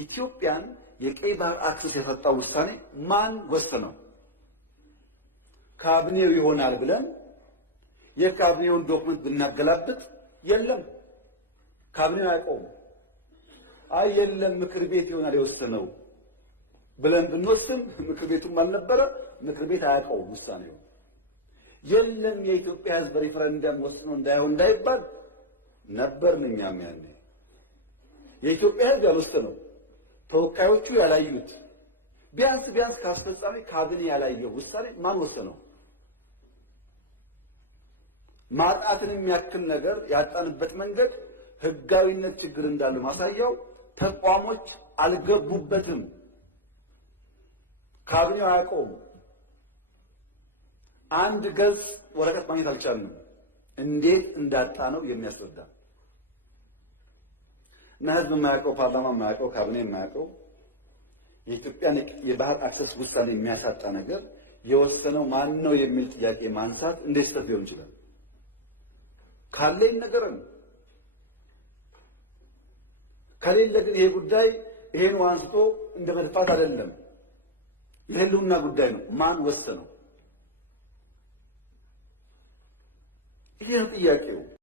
ኢትዮጵያን የቀይ ባህር አክሰስ የፈጣው ውሳኔ ማን ወሰነው? ካቢኔው ይሆናል ብለን የካቢኔውን ዶክመንት ብናገላብጥ የለም፣ ካቢኔው አያውቀውም። አይ የለም ምክር ቤት ይሆናል የወሰነው ብለን ብንወስን ምክር ቤቱም አልነበረ፣ ምክር ቤት አያውቀውም ውሳኔው። የለም የኢትዮጵያ ሕዝብ ሪፈረንደም ወስኖ እንዳይሆን እንዳይባል ነበርን እኛም ያኔ። የኢትዮጵያ ሕዝብ ያልወሰነው ተወካዮቹ ያላዩት ቢያንስ ካስፈጻሚ ካቢኔ ያላየው ውሳኔ ማን ወሰነው? ማጣትን የሚያክል ነገር ያጣንበት መንገድ ህጋዊነት ችግር እንዳለው ማሳያው ተቋሞች አልገቡበትም። ካቢኔው አያውቀውም። አንድ ገጽ ወረቀት ማግኘት አልቻልንም። እንዴት እንዳጣ ነው የሚያስረዳ እና ህዝብ የማያውቀው፣ ፓርላማ የማያውቀው፣ ካቢኔ የማያውቀው የኢትዮጵያን የባህር አክሰስ ውሳኔ የሚያሳጣ ነገር የወሰነው ማን ነው የሚል ጥያቄ ማንሳት እንዴት ስህተት ሊሆን ይችላል? ካለ ይነገረን። ከሌለ ግን ይሄ ጉዳይ ይሄን አንስቶ እንደ መድፋት አይደለም፣ የህልውና ጉዳይ ነው። ማን ወሰነው? ይሄ ነው ጥያቄው።